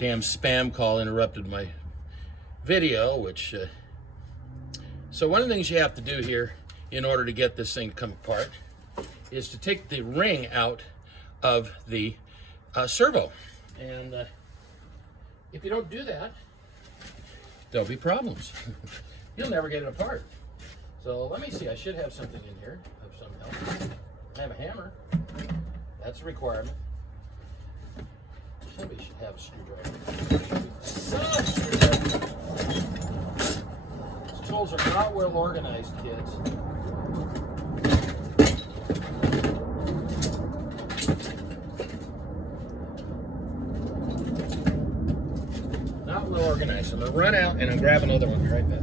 damn spam call interrupted my video, which so one of the things you have to do here in order to get this thing to come apart is to take the ring out of the servo, and if you don't do that, there'll be problems. You'll never get it apart. So let me see, I should have something in here of some help. I have a hammer, that's a requirement. Somebody should have a screwdriver. These tools are not well organized, kids. Not well organized. I'm going to run out and I'll grab another one. Be right back.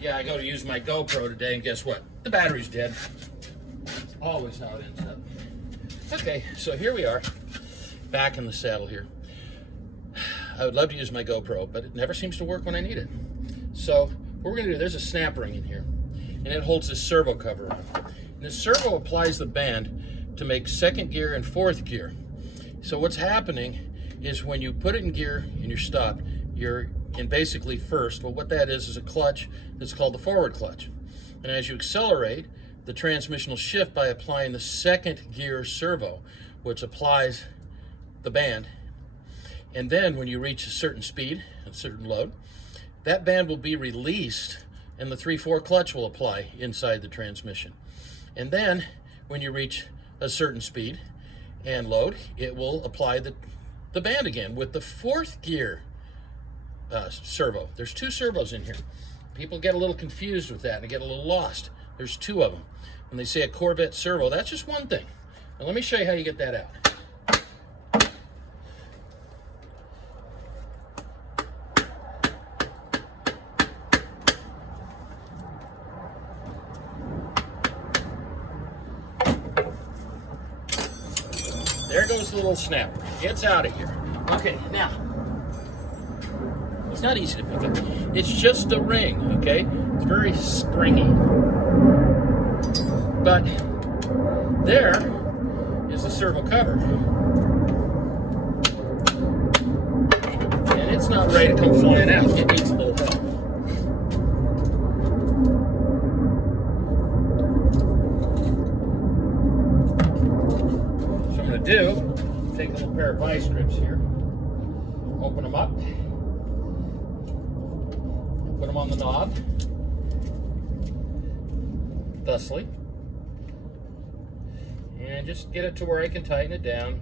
Yeah, I go to use my GoPro today, and guess what? The battery's dead. That's always how it ends up. Okay, so here we are, back in the saddle here. I would love to use my GoPro, but it never seems to work when I need it. So what we're gonna do, there's a snap ring in here, and it holds this servo cover on. And this servo applies the band to make second gear and fourth gear. So what's happening is when you put it in gear and you're stopped, you're in basically first. Well, what that is a clutch that's called the forward clutch. And as you accelerate, the transmission will shift by applying the second gear servo, which applies the band. And then when you reach a certain speed, a certain load, that band will be released and the 3/4 clutch will apply inside the transmission. And then when you reach a certain speed and load, it will apply the band again with the fourth gear servo. There's two servos in here. People get a little confused with that and they get a little lost. There's two of them. When they say a Corvette servo, that's just one thing. Now let me show you how you get that out. There goes the little snapper. It's out of here. Okay, now, it's not easy to pick up. It's just a ring, okay? It's very springy. But there is the servo cover. And it's not ready to come flying out. It needs a little help. So I'm going to do, take a little pair of vice grips here, open them up, put them on the knob, thusly, and just get it to where I can tighten it down.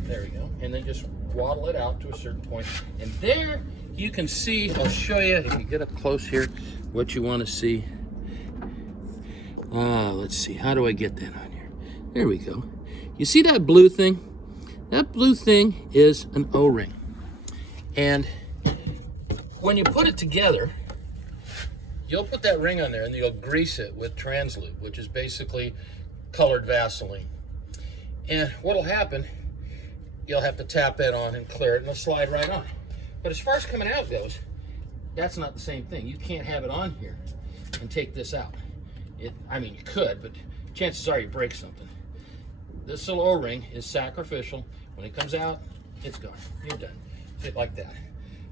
There we go. And then just waddle it out to a certain point. And there you can see, I'll show you, if you get up close here, what you want to see. Let's see, how do I get that on here? There we go. You see that blue thing? That blue thing is an O-ring. And when you put it together, you'll put that ring on there and you'll grease it with Translube, which is basically colored Vaseline. And what'll happen, you'll have to tap that on and clear it and it'll slide right on. But as far as coming out goes, that's not the same thing. You can't have it on here and take this out. I mean, you could, but chances are you break something. This little O-ring is sacrificial. When it comes out, it's gone. You're done. Fit like that.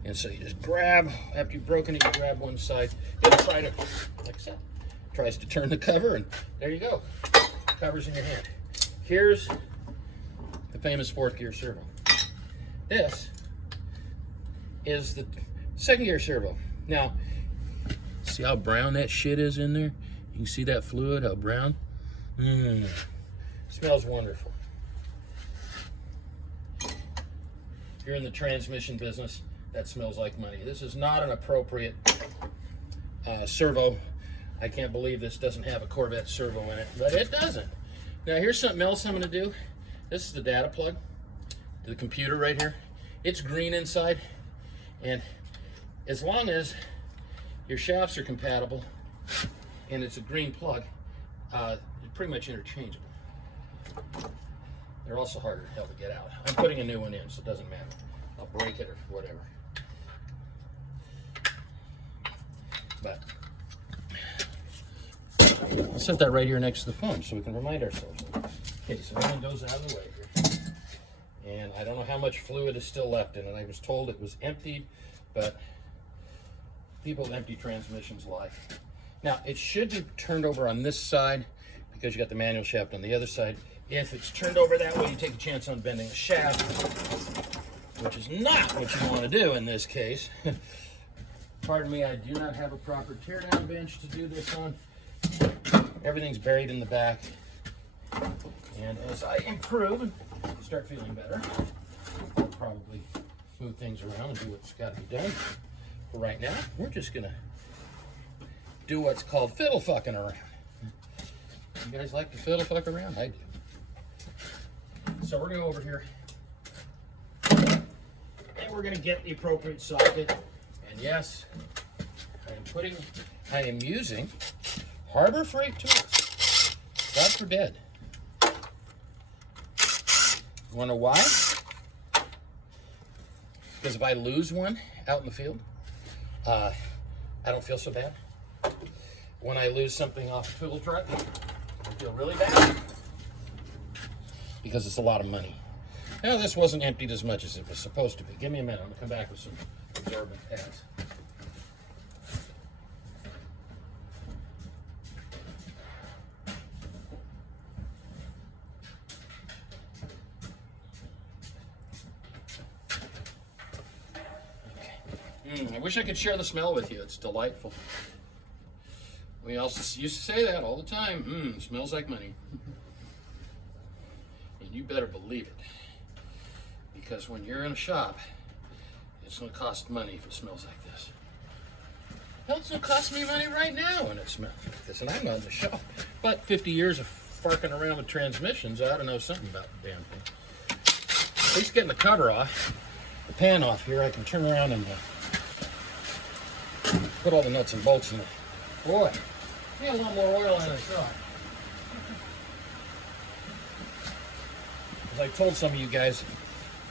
And so you just grab, after you've broken it, you grab one side. It'll try to, like I said, tries to turn the cover, and there you go. Cover's in your hand. Here's the famous fourth gear servo. This is the second gear servo. Now, see how brown that shit is in there? You can see that fluid, how brown? Smells wonderful. If you're in the transmission business, that smells like money. This is not an appropriate servo. I can't believe this doesn't have a Corvette servo in it, but it doesn't. Now here's something else I'm going to do. This is the data plug to the computer right here. It's green inside, and as long as your shafts are compatible, and it's a green plug, pretty much interchangeable. They're also harder to hell to get out. I'm putting a new one in, so it doesn't matter. I'll break it or whatever. But I'll set that right here next to the phone so we can remind ourselves. Okay, so everything goes out of the way here. And I don't know how much fluid is still left in it. I was told it was emptied, but people with empty transmissions lie. Now, it should be turned over on this side because you got the manual shaft on the other side. If it's turned over that way, you take a chance on bending the shaft, which is not what you want to do in this case. Pardon me, I do not have a proper teardown bench to do this on. Everything's buried in the back. And as I improve and start feeling better, I'll probably move things around and do what's got to be done. But right now, we're just going to do what's called fiddle fucking around. You guys like to fiddle fuck around? I do. So we're going to go over here and we're going to get the appropriate socket. And yes, I am using Harbor Freight tools. God forbid. You want to know why? Because if I lose one out in the field, I don't feel so bad. When I lose something off a twiddle truck, I feel really bad because it's a lot of money. Now, this wasn't emptied as much as it was supposed to be. Give me a minute. I'm going to come back with some absorbent pads. I wish I could share the smell with you. It's delightful. We also used to say that all the time. Smells like money. And you better believe it. Because when you're in a shop, it's going to cost money if it smells like this. Hell, it's going to cost me money right now when it smells like this. And I'm not in the shop. But 50 years of farking around with transmissions, I ought to know something about the damn thing. At least getting the cover off, the pan off here, I can turn around and put all the nuts and bolts in it. Boy, I got a lot more oil than I thought. As I told some of you guys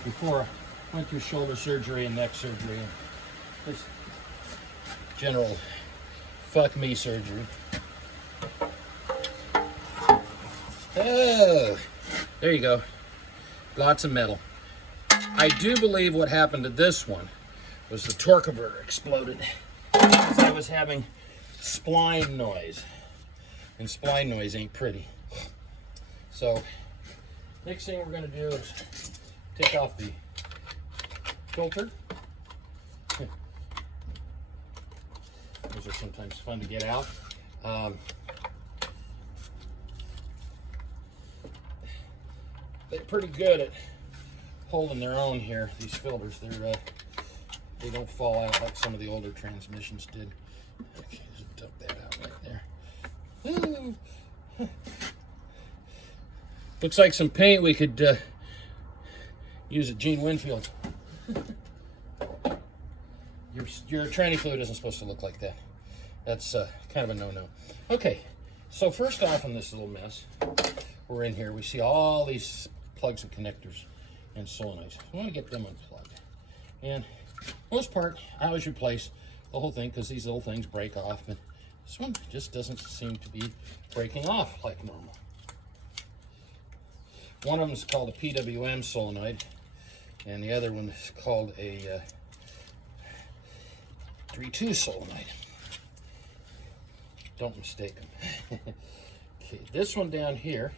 before, I went through shoulder surgery and neck surgery and this general fuck me surgery. Oh, there you go. Lots of metal. I do believe what happened to this one was the torque converter exploded because I was having spline noise, and spline noise ain't pretty. So next thing we're going to do is take off the filter. Those are sometimes fun to get out. They're pretty good at holding their own here, these filters. They don't fall out like some of the older transmissions did. Okay, just dump that out right there. Woo. Looks like some paint we could use at Gene Winfield. Your tranny fluid isn't supposed to look like that. That's kind of a no-no. Okay, so first off in this little mess, we're in here, we see all these plugs and connectors and solenoids. We want to get them unplugged. And most part, I always replace the whole thing because these little things break off, but this one just doesn't seem to be breaking off like normal. One of them is called a PWM solenoid, and the other one is called a 3-2 solenoid. Don't mistake them. Okay, this one down here,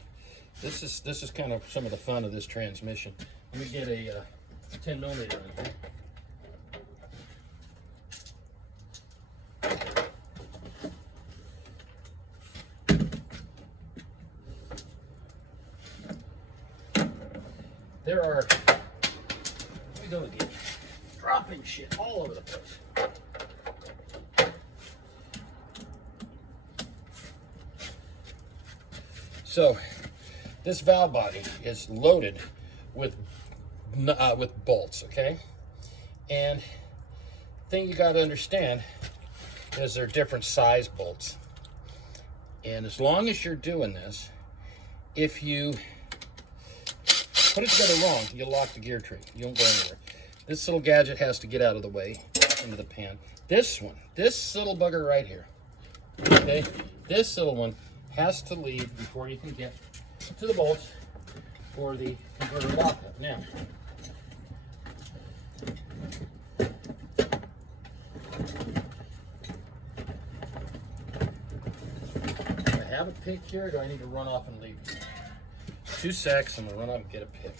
this is kind of some of the fun of this transmission. Let me get a 10 millimeter in here. There are, here we go again, dropping shit all over the place. So this valve body is loaded with bolts, okay? And the thing you got to understand is they're different size bolts. And as long as you're doing this, if you put it together wrong, you'll lock the gear tree. You won't go anywhere. This little gadget has to get out of the way, into the pan. This one, this little bugger right here, okay? This little one has to leave before you can get to the bolts for the converter lockup. Now, do I have a pick here, or do I need to run off and leave? 2 secs, I'm gonna run off and get a pick.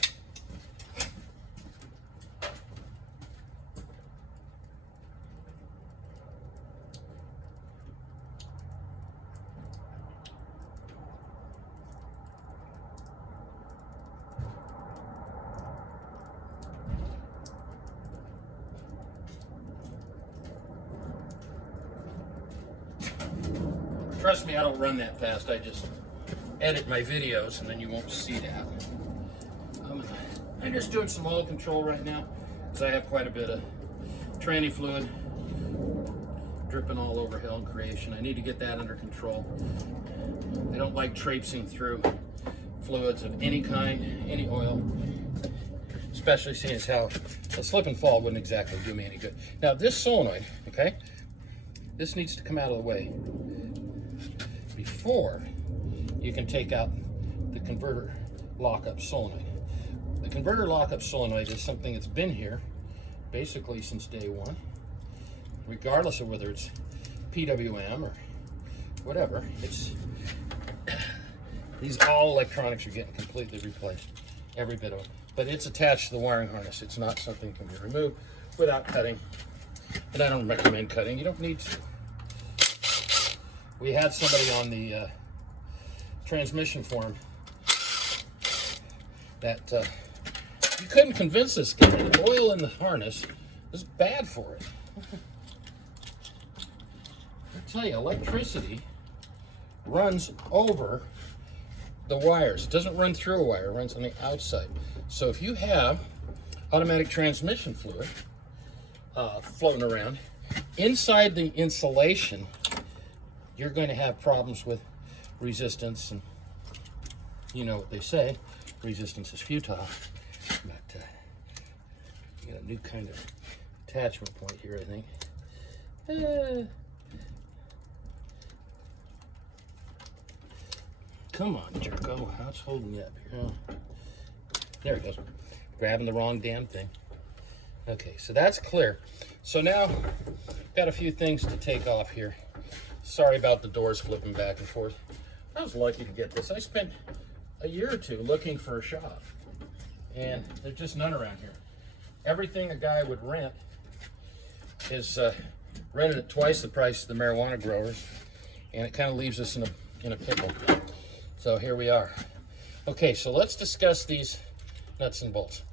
Trust me, I don't run that fast. I just edit my videos and then you won't see that. I'm just doing some oil control right now because I have quite a bit of tranny fluid dripping all over Hell Creation. I need to get that under control. I don't like traipsing through fluids of any kind, any oil, especially seeing as how a slip and fall wouldn't exactly do me any good. Now this solenoid, okay, this needs to come out of the way before you can take out the converter lockup solenoid. The converter lockup solenoid is something that's been here basically since day one, regardless of whether it's PWM or whatever. It's these all electronics are getting completely replaced, every bit of it. But it's attached to the wiring harness. It's not something that can be removed without cutting. And I don't recommend cutting. You don't need to. We had somebody on the transmission forum that you couldn't convince this guy that oil in the harness is bad for it. I tell you, electricity runs over the wires. It doesn't run through a wire, it runs on the outside. So if you have automatic transmission fluid floating around inside the insulation, you're going to have problems with resistance, and you know what they say, resistance is futile. But you got a new kind of attachment point here, I think. Come on, Jerko, how's holding you up here? Oh. There it goes. Grabbing the wrong damn thing. Okay, so that's clear. So now, got a few things to take off here. Sorry about the doors flipping back and forth. I was lucky to get this. I spent a year or two looking for a shop, and there's just none around here. Everything a guy would rent is rented at twice the price of the marijuana growers, and it kind of leaves us in a pickle. So here we are. Okay, so let's discuss these nuts and bolts.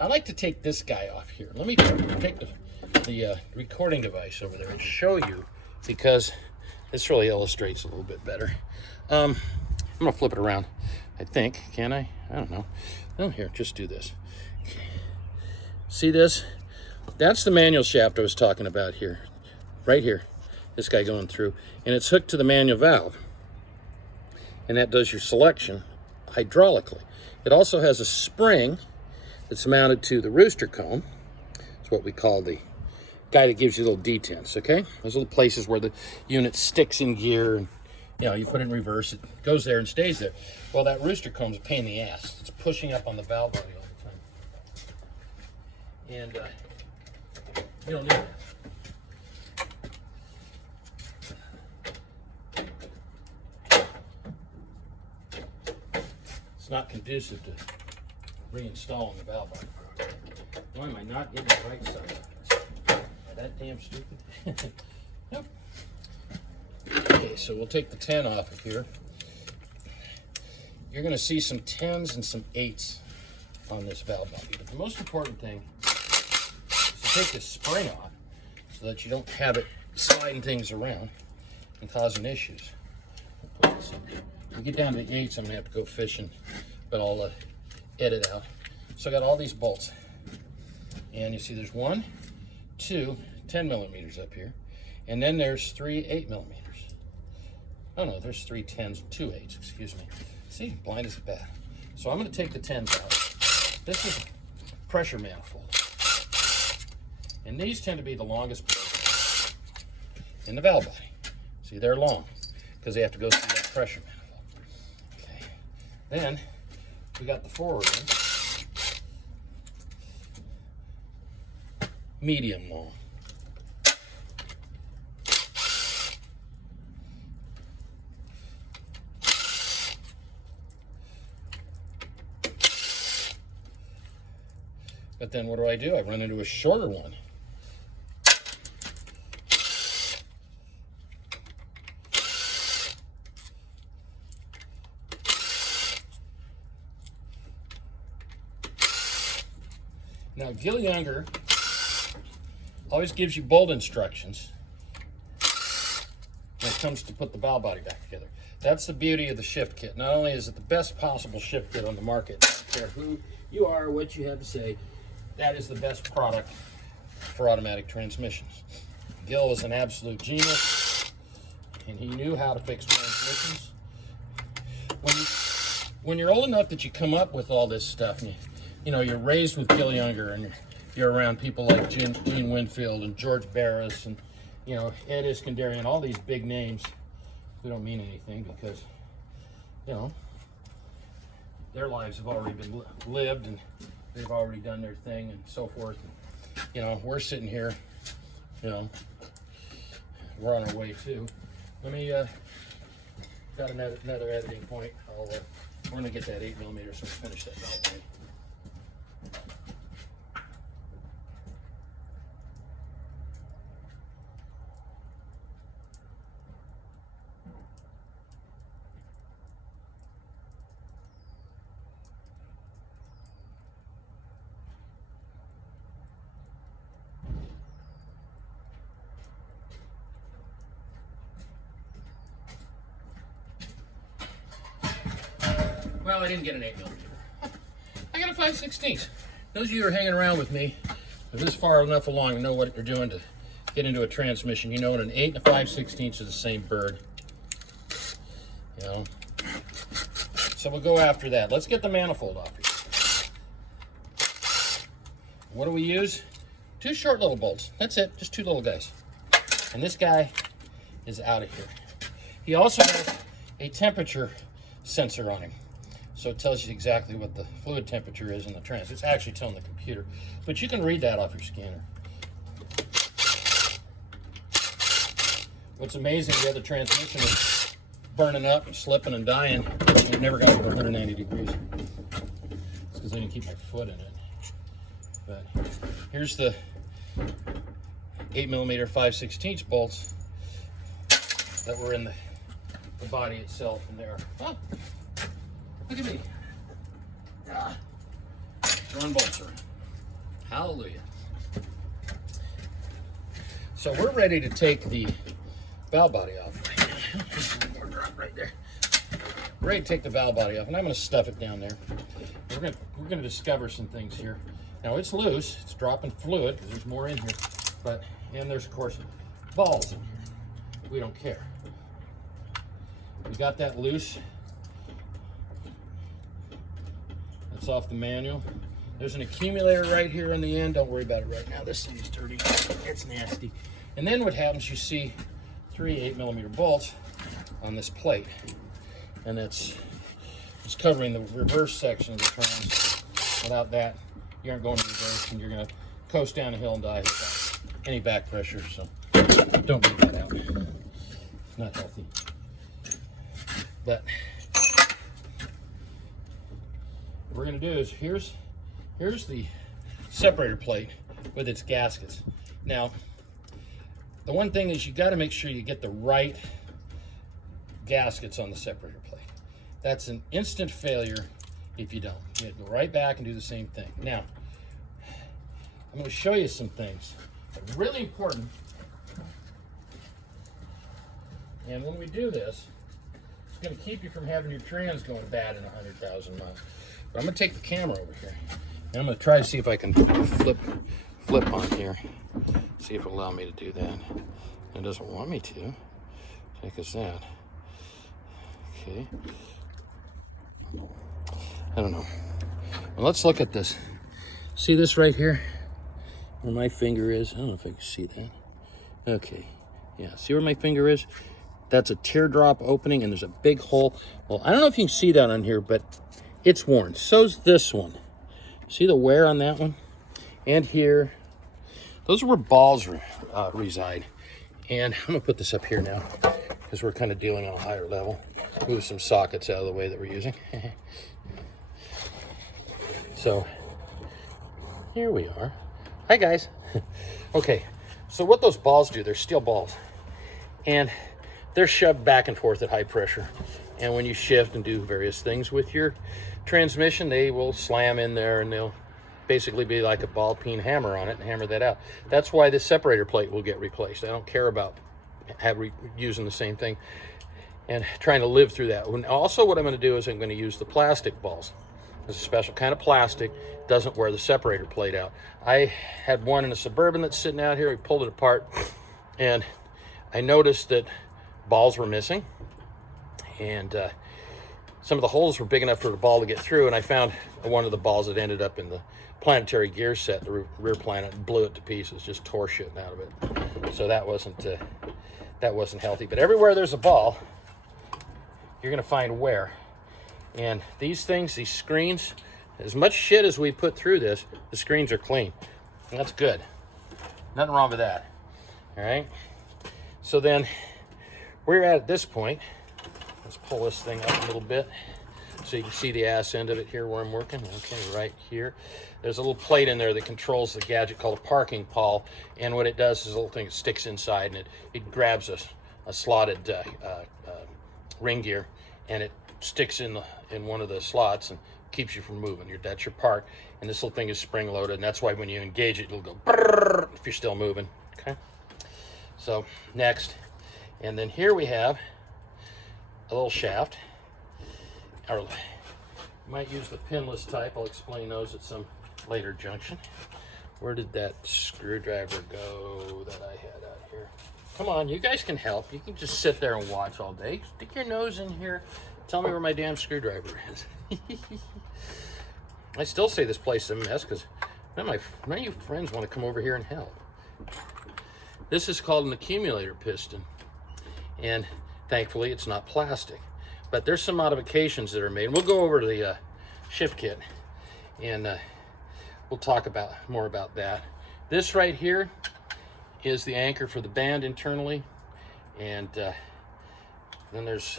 I like to take this guy off here. Let me take the recording device over there and show you, because this really illustrates a little bit better. I'm gonna flip it around, I think. Can I? I don't know. Oh, here, just do this. Okay. See this? That's the manual shaft I was talking about here. Right here. This guy going through. And it's hooked to the manual valve. And that does your selection hydraulically. It also has a spring that's mounted to the rooster cone. It's what we call the guy that gives you little detents, okay? Those little places where the unit sticks in gear, and you know, you put it in reverse, it goes there and stays there. Well, that rooster cone's a pain in the ass. It's pushing up on the valve body all the time. And you don't need that. It's not conducive to reinstalling the valve body. Why am I not getting the right side? That damn stupid. Yep. Okay, so we'll take the 10 off of here. You're going to see some 10s and some 8s on this valve body. But the most important thing is to take this spring off so that you don't have it sliding things around and causing issues. We'll put this in. When we get down to the 8s, I'm going to have to go fishing, but I'll edit out. So I got all these bolts. And you see there's 1, 2, 10 millimeters up here. And then there's 3 8 millimeters. Oh no, there's 3 10s and 2 8s, excuse me. See, blind as a bat. So I'm going to take the 10s out. This is a pressure manifold. And these tend to be the longest in the valve body. See, they're long because they have to go through that pressure manifold. Okay. Then we got the forward one. Medium long. But then what do? I run into a shorter one. Now, Gil-Younger always gives you bolt instructions when it comes to put the valve body back together. That's the beauty of the shift kit. Not only is it the best possible shift kit on the market, I don't care who you are or what you have to say, that is the best product for automatic transmissions. Gil was an absolute genius, and he knew how to fix transmissions. When you're old enough that you come up with all this stuff, and you know, you're raised with Gil-Younger, and you're around people like Gene Winfield and George Barris and, you know, Ed Iskandarian, all these big names who don't mean anything because, you know, their lives have already been lived and they've already done their thing and so forth. And, you know, we're sitting here, you know, we're on our way too. Let me, got another editing point. We're going to get that 8mm so we finish that valve body. Well, I didn't get an 8mm. I got a 5/16. Those of you who are hanging around with me, are this far enough along to know what you're doing to get into a transmission. You know what an 8 and a 5/16 is the same bird. You know. So we'll go after that. Let's get the manifold off here. What do we use? 2 short little bolts. That's it. Just 2 little guys. And this guy is out of here. He also has a temperature sensor on him. So it tells you exactly what the fluid temperature is in the trans. It's actually telling the computer, but you can read that off your scanner. What's amazing, the other transmission is burning up and slipping and dying. It never got over 190 degrees. It's because I didn't keep my foot in it. But here's the 8mm 5/16 bolts that were in the body itself, and there. Oh. Look at me. Throwing bolts around. Hallelujah. So we're ready to take the valve body off right now. One more drop right there. We're ready to take the valve body off, and I'm going to stuff it down there. We're going to discover some things here. Now it's loose. It's dropping fluid because there's more in here. And there's of course balls in here. We don't care. We got that loose. It's off the manual. There's an accumulator right here on the end. Don't worry about it right now. This thing's dirty. It's nasty. And then what happens, you see 3 8mm bolts on this plate. And it's covering the reverse section of the trans. Without that, you aren't going to reverse and you're going to coast down a hill and die without any back pressure. So don't leave that out. It's not healthy. But what we're going to do is here's the separator plate with its gaskets. Now, the one thing is you got to make sure you get the right gaskets on the separator plate. That's an instant failure if you don't. You have to go right back and do the same thing. Now, I'm going to show you some things that are really important. And when we do this, it's going to keep you from having your trans going bad in 100,000 miles. But I'm going to take the camera over here, and I'm going to try to see if I can flip on here. See if it'll allow me to do that. It doesn't want me to. Check this out. Okay. I don't know. Well, let's look at this. See this right here? Where my finger is? I don't know if I can see that. Okay. Yeah, see where my finger is? That's a teardrop opening and there's a big hole. Well, I don't know if you can see that on here, but it's worn. So's this one. See the wear on that one? And here. Those are where balls reside. And I'm gonna put this up here now because we're kind of dealing on a higher level. Move some sockets out of the way that we're using. So here we are. Hi guys. Okay, so what those balls do, they're steel balls. And they're shoved back and forth at high pressure. And when you shift and do various things with your transmission, they will slam in there and they'll basically be like a ball peen hammer on it and hammer that out. That's why the separator plate will get replaced. I don't care about using the same thing and trying to live through that. Also, what I'm going to do is I'm going to use the plastic balls. It's a special kind of plastic, doesn't wear the separator plate out. I had one in a Suburban that's sitting out here. We pulled it apart and I noticed that balls were missing and some of the holes were big enough for the ball to get through, and I found one of the balls that ended up in the planetary gear set, the rear planet, and blew it to pieces, just tore shit out of it. So that wasn't healthy. But everywhere there's a ball, you're gonna find wear. And these things, these screens, as much shit as we put through this, the screens are clean. And that's good. Nothing wrong with that. All right. So then, where you're at this point, let's pull this thing up a little bit so you can see the ass end of it here where I'm working. Okay, right here. There's a little plate in there that controls the gadget called a parking pawl, and what it does is a little thing that sticks inside, and it grabs a slotted ring gear, and it sticks in one of the slots and keeps you from moving. That's your park, and this little thing is spring loaded, and that's why when you engage it, it'll go brrr if you're still moving. Okay. So next, and then here we have a little shaft. Or might use the pinless type. I'll explain those at some later junction. Where did that screwdriver go that I had out here? Come on, you guys can help. You can just sit there and watch all day. Stick your nose in here. Tell me where my damn screwdriver is. I still say this place is a mess because none of you friends want to come over here and help. This is called an accumulator piston. And thankfully it's not plastic. But there's some modifications that are made. We'll go over to the shift kit and we'll talk more about that. This right here is the anchor for the band internally, and then there's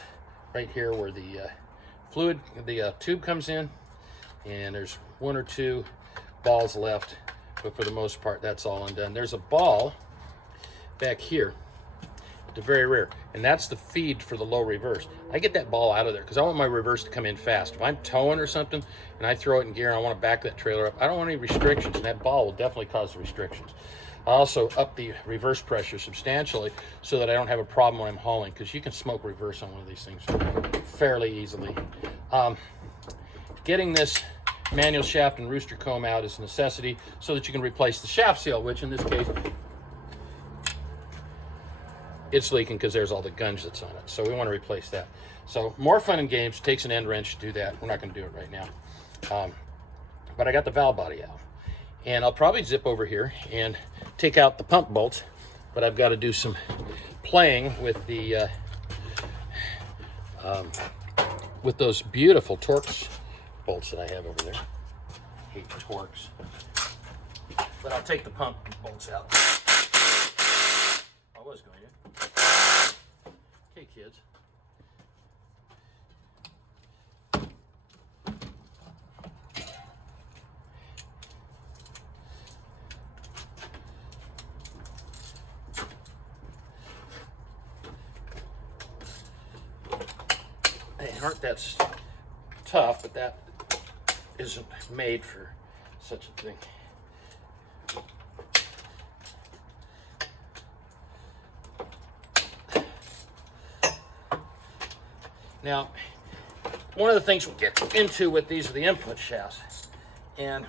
right here where the tube comes in, and there's one or two balls left, but for the most part that's all undone. There's a ball back here at the very rear, and that's the feed for the low reverse. I get that ball out of there because I want my reverse to come in fast. If I'm towing or something and I throw it in gear and I want to back that trailer up, I don't want any restrictions, and that ball will definitely cause the restrictions. I also up the reverse pressure substantially so that I don't have a problem when I'm hauling, because you can smoke reverse on one of these things fairly easily. Getting this manual shaft and rooster comb out is a necessity so that you can replace the shaft seal, which in this case it's leaking because there's all the gunge that's on it. So we want to replace that. So more fun and games. Takes an end wrench to do that. We're not going to do it right now. But I got the valve body out. And I'll probably zip over here and take out the pump bolts. But I've got to do some playing with the with those beautiful Torx bolts that I have over there. I hate Torx. But I'll take the pump bolts out. I was going to. Okay, kids. They aren't that tough, but that isn't made for such a thing. Now, one of the things we'll get into with these are the input shafts. And